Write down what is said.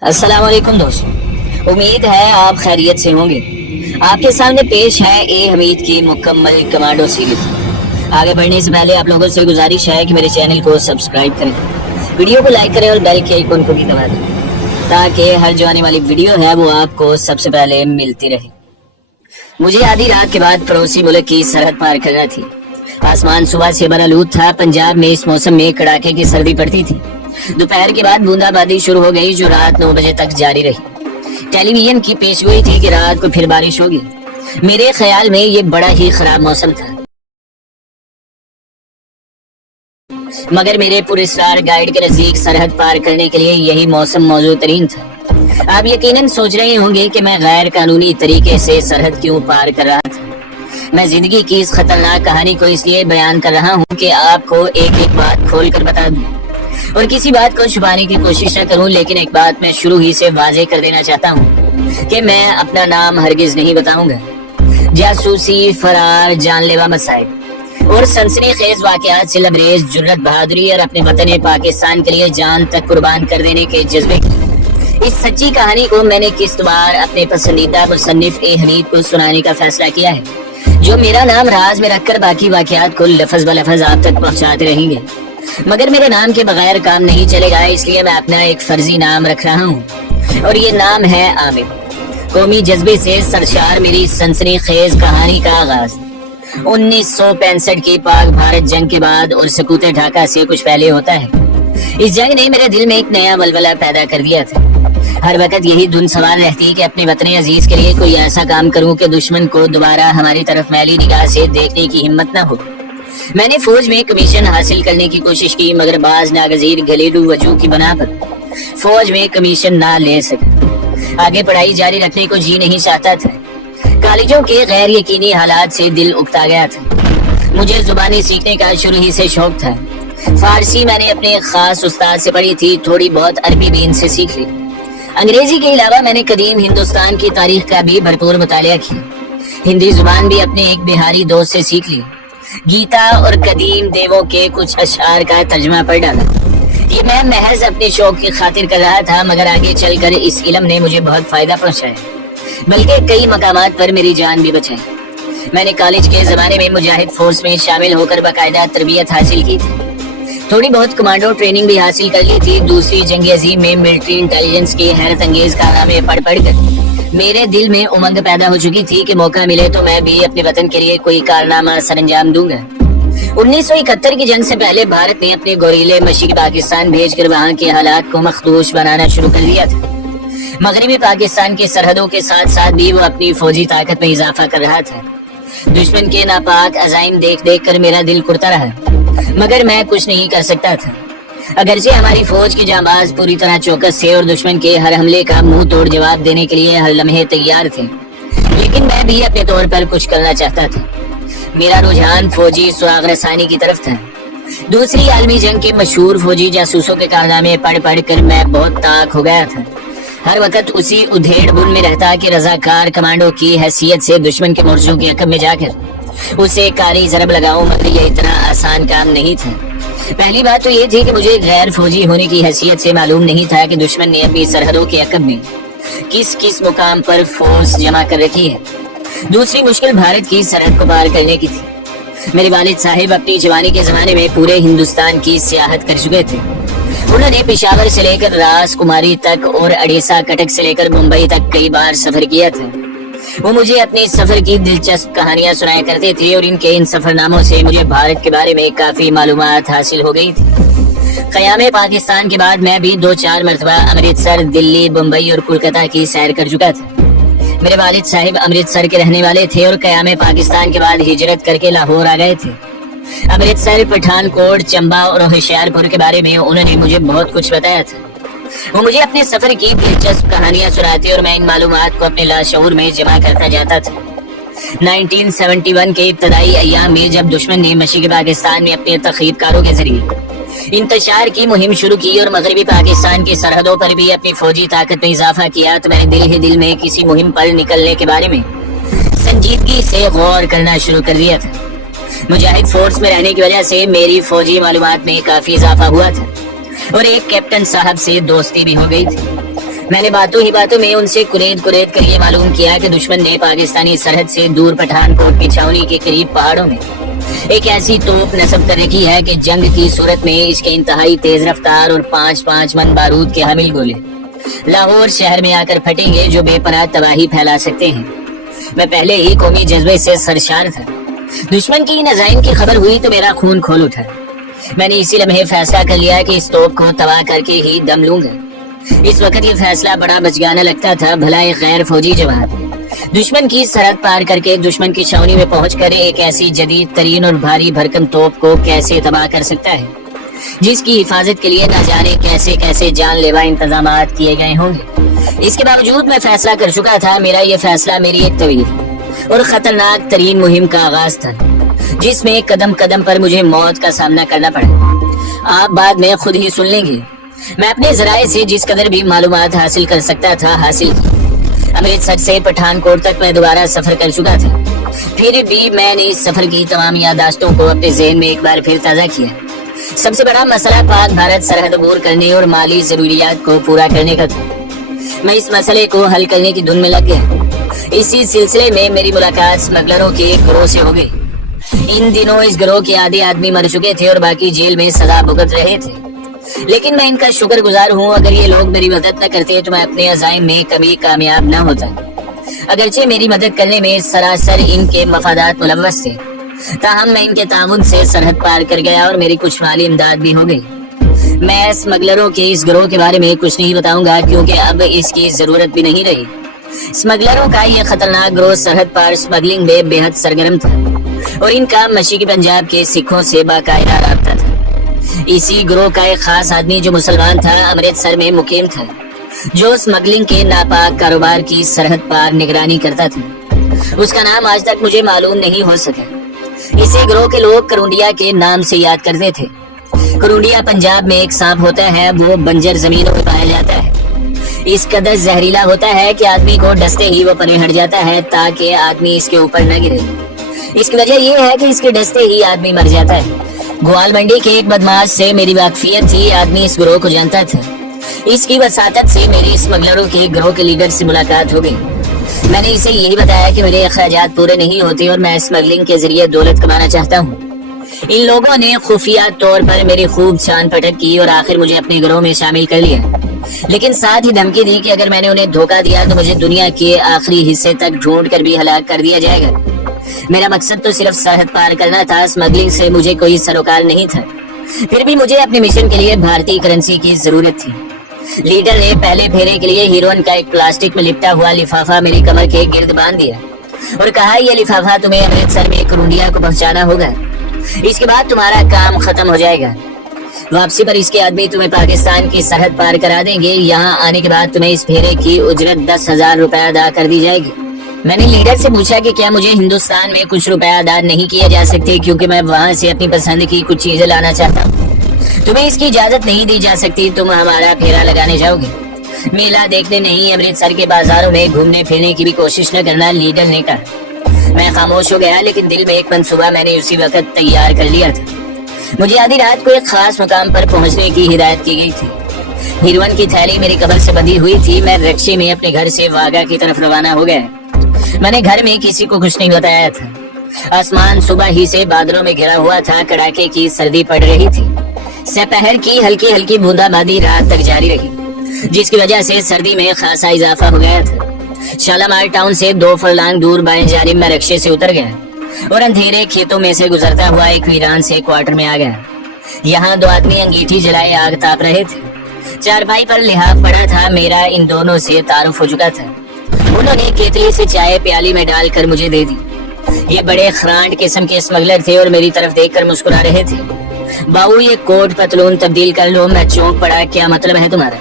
अस्सलाम वालेकुम दोस्तों, उम्मीद है आप खैरियत से होंगे। आपके सामने पेश है ए हमीद की मुकम्मल कमांडो सीरीज। आगे बढ़ने से पहले आप लोगों से गुजारिश है कि मेरे चैनल को सब्सक्राइब करें, वीडियो को लाइक करें और बेल के आइकन को भी दबा दें ताकि हर जो आने वाली वीडियो है वो आपको सबसे पहले मिलती रहे। मुझे आधी रात के बाद पड़ोसी मुल्क की सरहद पार करना थी। आसमान सुबह से बरालूद था। पंजाब में इस मौसम में कड़ाके की सर्दी पड़ती थी। दोपहर के बाद बूंदाबांदी शुरू हो गई जो रात 9 बजे तक जारी रही। टेलीविजन की पेशगोई थी कि रात को फिर बारिश होगी। मेरे ख्याल में ये बड़ा ही खराब मौसम था, मगर मेरे पुरस्कार गाइड के नजदीक सरहद पार करने के लिए यही मौसम मौजूद तरीन था। आप यकीनन सोच रहे होंगे कि मैं गैर कानूनी तरीके से सरहद क्यों पार कर रहा था। मैं जिंदगी की इस खतरनाक कहानी को इसलिए बयान कर रहा हूँ कि आपको एक एक बात खोल कर बता दूं और किसी बात को छुपाने की कोशिश न करूं। लेकिन एक बात मैं शुरू ही से वाजे कर देना चाहता हूं कि मैं अपना नाम हरगिज नहीं बताऊंगा। जासूसी, फरार, जानलेवा मसाइल और सनसनीखेज वाकयात से लबरेज जुर्रत, बहादुरी और अपने वतन पाकिस्तान के लिए जान तक कुर्बान कर देने के जज्बे की इस सच्ची कहानी को मैंने किस्त बार अपने पसंदीदा मुसन्निफ ए हमीद को सुनाने का फैसला किया है, जो मेरा नाम राज में रखकर बाकी वाकयात को लफज ब लफज आप तक पहुंचाते रहेंगे। मगर मेरे नाम के बगैर काम नहीं चलेगा, इसलिए मैं अपना एक फर्जी नाम रख रहा हूँ और ये नाम है आमिर। कौमी जज्बे से सरशार मेरी सनसनीखेज कहानी का आगाज 1965 की पाक भारत जंग के बाद और सकूत ढाका से कुछ पहले होता है। इस जंग ने मेरे दिल में एक नया वलवला पैदा कर दिया था। हर वक्त यही धुन सवार रहती कि अपने वतन अजीज के लिए कोई ऐसा काम करूं कि दुश्मन को दोबारा हमारी तरफ मैली निगाह से देखने की हिम्मत न हो। मैंने फौज में कमीशन हासिल करने की कोशिश की, मगर बाज नागजीर घरेलू वजह की बना पर फौज में कमीशन ना ले सका। आगे पढ़ाई जारी रखने को जी नहीं चाहता था। कॉलेजों के गैर यकीनी हालात से दिल उकता गया था। मुझे जुबानी सीखने का शुरू ही से शौक था। फारसी मैंने अपने खास उस्ताद से पढ़ी थी, थोड़ी बहुत अरबी भी इनसे सीख ली। अंग्रेजी के अलावा मैंने कदीम हिंदुस्तान की तारीख का भी भरपूर मुतालिया किया। हिंदी जुबान भी अपने एक बिहारी दोस्त से सीख ली। गीता और कदीम देवों के कुछ अशआर का तर्जमा पढ़ डाला। ये मैं महज अपने शौक की खातिर कर रहा था, मगर आगे चलकर इस इल्म ने मुझे बहुत फायदा पहुंचाया, बल्कि कई मकामात पर मेरी जान भी बचाई। मैंने कॉलेज के जमाने में मुजाहिद फोर्स में शामिल होकर बाकायदा तरबियत हासिल की थी। थोड़ी बहुत कमांडो ट्रेनिंग भी हासिल कर ली थी। दूसरी जंग अजीम में मिलिट्री इंटेलिजेंस की हैरत अंगेज कारनामे पढ़ कर मेरे दिल में उमंग पैदा हो चुकी थी कि मौका मिले तो मैं भी अपने वतन के लिए कोई कारनामा सरंजाम दूंगा। 1971 की जंग से पहले भारत ने अपने गोरीले मशरक़ी पाकिस्तान भेजकर वहां के हालात को मखदूश बनाना शुरू कर दिया था। मगरबी पाकिस्तान की सरहदों के साथ साथ भी वो अपनी फौजी ताकत में इजाफा कर रहा था। दुश्मन के नापाक अजाइम देख देख कर मेरा दिल कुरता रहा, मगर मैं कुछ नहीं कर सकता था। अगरचे हमारी फौज के जांबाज पूरी तरह चौकस थे और दुश्मन के हर हमले का मुंह तोड़ जवाब देने के लिए हर लम्हे तैयार थे, लेकिन मैं भी अपने तौर पर कुछ करना चाहता था। मेरा रुझान फौजी सुराग रसानी की तरफ था। दूसरी आलमी जंग के मशहूर फौजी जासूसों के कारनामे पढ़ पढ़ कर मैं बहुत ताक हो गया था। हर वक्त उसी उधेड़ बुन में रहता कि रजाकार कमांडो की हैसियत से दुश्मन के मोर्चों के अकब में जाकर उसे कारी जरब लगाऊं, मगर ये इतना आसान काम नहीं था। पहली बात तो ये थी कि मुझे गैर फौजी होने की हैसियत से मालूम नहीं था कि दुश्मन ने अपनी सरहदों के अकब में किस किस मुकाम पर फोर्स जमा कर रखी है। दूसरी मुश्किल भारत की सरहद को पार करने की थी। मेरे वालिद साहिब अपनी जवानी के जमाने में पूरे हिंदुस्तान की सियाहत कर चुके थे। उन्होंने पेशावर से लेकर रास कुमारी तक और अड़ेसा कटक से लेकर मुंबई तक कई बार सफर किया था। वो मुझे अपने सफर की दिलचस्प कहानियां सुनाया करते थे और इनके इन सफरनामों से मुझे भारत के बारे में काफी मालूमात हासिल हो गई थी। क़याम पाकिस्तान के बाद मैं भी 2-4 मरतबा अमृतसर, दिल्ली, मुंबई और कोलकाता की सैर कर चुका था। मेरे वालिद साहिब अमृतसर के रहने वाले थे और क़याम पाकिस्तान के बाद हिजरत करके लाहौर आ गए थे। अमृतसर, पठानकोट, चंबा और होशियारपुर के बारे में उन्होंने मुझे बहुत कुछ बताया था। वो मुझे अपने सफर की दिलचस्प कहानियां सुनाते और मैं इन मालूमात को अपने लाशऊर में जमा करता जाता था। 1971 के इब्तदाई अय्याम में जब दुश्मन ने मशरक़ी पाकिस्तान में अपने तख़रीबकारों के जरिए इंतशार की मुहिम शुरू की और मगरबी पाकिस्तान की सरहदों पर भी अपनी फौजी ताकत में इजाफा किया, तो मैंने दिल ही दिल में किसी मुहिम पर निकलने के बारे में संजीदगी से गौर करना शुरू कर दिया था। मुजाहिद फोर्स में रहने की वजह से मेरी फौजी मालूमात में काफी इजाफा हुआ था और एक कैप्टन साहब से दोस्ती भी हो गई थी। मैंने बातों में उनसे कुरेद कर ये मालूम किया कि दुश्मन ने पाकिस्तानी सरहद से दूर पठानकोट की छावनी के करीब पहाड़ों में एक ऐसी तोप नस्ब कर रखी है कि जंग की सूरत में इसके इंतहाई तेज रफ्तार और 5-5 मन बारूद के हामिल गोले लाहौर शहर में आकर फटेंगे जो बेपनाह तबाही फैला सकते हैं। मैं पहले ही कौमी जज्बे से सरशार था। दुश्मन की नज़ाइन की खबर हुई तो मेरा खून खोल उठा। मैंने इसी लम्हे फैसला कर लिया कि इस तोप को तबाह करके ही दम लूंगा। इस वक्त ये फैसला बड़ा बचगाना लगता था। भला एक गैर फौजी जवान दुश्मन की सरहद पार करके दुश्मन की छावनी में पहुंचकर एक ऐसी जदीद तरीन और भारी भरकम तोप को कैसे तबाह कर सकता है, जिसकी हिफाजत के लिए न जाने कैसे कैसे जानलेवा इंतजामात किए गए होंगे। इसके बावजूद मैं फैसला कर चुका था। मेरा ये फैसला मेरी एक तवील और खतरनाक तरीन मुहिम का आगाज था, जिसमें कदम कदम पर मुझे मौत का सामना करना पड़ा। आप बाद में खुद ही सुन लेंगे। मैं अपने जराये से जिस कदर भी मालूमात हासिल कर सकता था हासिल की। अमृतसर से पठानकोट तक मैं दोबारा सफर कर चुका था। फिर भी मैंने इस सफर की तमाम यादाश्तों को अपने ज़हन में एक बार फिर ताज़ा किया। सबसे बड़ा मसला पाक भारत सरहद अबूर करने और माली जरूरियात को पूरा करने का था। मैं इस मसले को हल करने की धुन में लग गया। इसी सिलसिले में मेरी मुलाकात स्मगलरों के एक गिरोह से हो गई। इन दिनों इस गिरोह के आधे आदमी मर चुके थे और बाकी जेल में सजा भुगत रहे थे, लेकिन मैं इनका शुक्रगुजार हूँ। अगर ये लोग मेरी मदद न करते तो मैं अपने अज़ाइम में कभी कामयाब न होता। अगरचे मेरी मदद करने में सरासर इनके मफादात मुलव्वस थे, ताहम मैं इनके ताउन से सरहद पार कर गया और मेरी कुछ माली इमदाद भी हो गई। मैं स्मगलरों के इस गिरोह के बारे में कुछ नहीं बताऊंगा, क्योंकि अब इसकी जरूरत भी नहीं रही। स्मगलरों का ये खतरनाक गिरोह सरहद पार स्मगलिंग में बेहद सरगर्म था और इनका मशरक़ी पंजाब के सिखों से बाकायदा राब्ता था। इसी गिरोह का एक खास आदमी जो मुसलमान था, अमृतसर में मुकीम था, जो स्मगलिंग के नापाक कारोबार की सरहद पार निगरानी करता था। उसका नाम आज तक मुझे मालूम नहीं हो सका। इसे गिरोह के लोग करुंडिया के नाम से याद करते थे। करुंडिया पंजाब में एक सांप होता है, वो बंजर जमीनों में पाया जाता है। इस कदर जहरीला होता है कि आदमी को डसते ही वो परे हट जाता है ताकि आदमी इसके ऊपर न गिरे। इसकी वजह यह है कि इसके डसते ही आदमी मर जाता है। ग्वाल मंडी के एक बदमाश से मेरी वाकफियत थी। आदमी इस गिरोह को जानता था। इसकी वसातत से मेरी स्मगलरों के गिरोह के लीडर से मुलाकात हो गई। मैंने इसे यही बताया कि मेरे अखराजात पूरे नहीं होते और मैं स्मगलिंग के जरिए दौलत कमाना चाहता हूँ। इन लोगों ने खुफिया तौर पर मेरी खूब छान पटक की और आखिर मुझे अपने गिरोह में शामिल कर लिया, लेकिन साथ ही धमकी दी कि अगर मैंने उन्हें धोखा दिया तो मुझे दुनिया के आखिरी हिस्से तक ढूंढ कर भी हलाक कर दिया जाएगा। मेरा मकसद तो सिर्फ सरहद पार करना था। स्मगलिंग से मुझे कोई सरोकार नहीं था। फिर भी मुझे अपने मिशन के लिए भारतीय करेंसी की जरूरत थी। लीडर ने पहले फेरे के लिए हीरोइन का एक प्लास्टिक में लिपटा हुआ लिफाफा मेरी कमर के गिर्द बांध दिया और कहा, यह लिफाफा तुम्हें अमृतसर में करुंडिया को पहुंचाना होगा। इसके बाद तुम्हारा काम खत्म हो जाएगा। वापसी पर इसके आदमी तुम्हें पाकिस्तान की सरहद पार करा देंगे। यहाँ आने के बाद तुम्हें इस फेरे की उजरत 10,000 रुपया अदा कर दी जाएगी। मैंने लीडर से पूछा कि क्या मुझे हिंदुस्तान में कुछ रुपया अदा नहीं किए जा सकते, क्योंकि मैं वहाँ से अपनी पसंद की कुछ चीजें लाना चाहता हूँ। तुम्हें इसकी इजाजत नहीं दी जा सकती। तुम हमारा फेरा लगाने जाओगे, मेला देखने नहीं, अमृतसर के बाजारों में घूमने फिरने की भी कोशिश न करना, लीडर ने कहा। मैं खामोश हो गया, लेकिन दिल में एक मंसूबा मैंने उसी वक्त तैयार कर लिया था। मुझे आधी रात को एक खास मुकाम पर पहुंचने की हिदायत की गई थी। हीरोइन की थैली मेरी कमर से बंधी हुई थी। मैं रिक्शे में अपने घर से वाघा की तरफ रवाना हो गया। मैंने घर में किसी को कुछ नहीं बताया था। आसमान सुबह ही से बादलों में घिरा हुआ था। कड़ाके की सर्दी पड़ रही थी। दोपहर की हल्की हल्की बूंदाबांदी रात तक जारी रही, जिसकी वजह से सर्दी में खासा इजाफा हो गया था। शालामार टाउन से 2 फरलांग दूर बाएं जानिब में रिक्शे से उतर गया और अंधेरे खेतों में से गुजरता हुआ एक वीरान से क्वार्टर में आ गया। यहाँ 2 आदमी अंगीठी जलाए आग ताप रहे थे। चारपाई पर लिहाफ पड़ा था। मेरा इन दोनों से तारुफ हो चुका था। उन्होंने केतली से चाय प्याली में डालकर मुझे दे दी। ये बड़े खरांड किस्म के स्मगलर थे और मेरी तरफ देखकर मुस्कुरा रहे थे। बाबू, ये कोट पतलून तब्दील कर लो। मैं चौंक पड़ा, क्या मतलब है तुम्हारा?